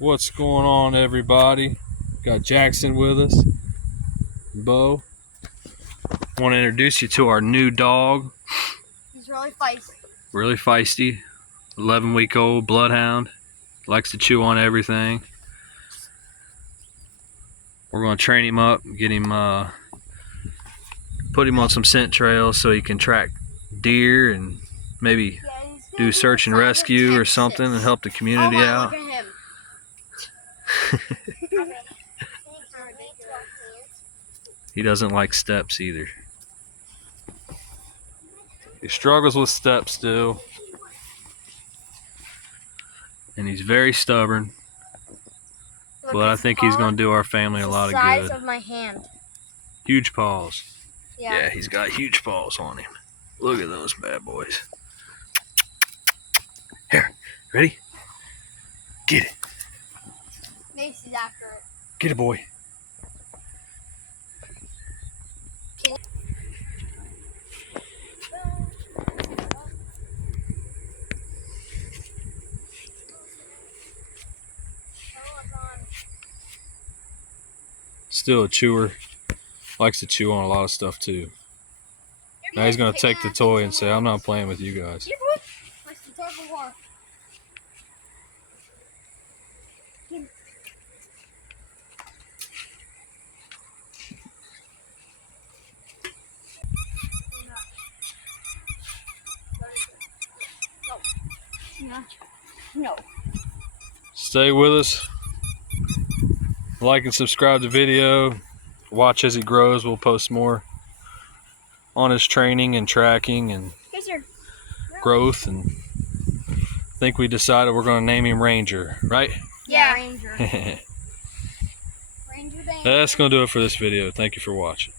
What's going on, everybody? Got Jackson with us, Bo. Want to introduce you to our new dog. He's really feisty. Really feisty. 11-week-old bloodhound. Likes to chew on everything. We're going to train him up, get him, put him on some scent trails so he can track deer and maybe do search and rescue or something and help the community out. Look at him. He doesn't like steps either. He struggles with steps still. And he's very stubborn. But I think he's going to do our family a lot of good. The size of my hand. Huge paws. Yeah. Yeah, he's got huge paws on him. Look at those bad boys. Here, ready? Get it. Macy's after it. Get it, boy. Still a chewer. Likes to chew on a lot of stuff too. Now he's going to take the toy and say, I'm not playing with you guys. No. Stay with us. Like and subscribe to the video. Watch as he grows. We'll post more on his training and tracking and growth. And I think we decided we're going to name him Ranger, right? Yeah, Ranger. That's going to do it for this video. Thank you for watching.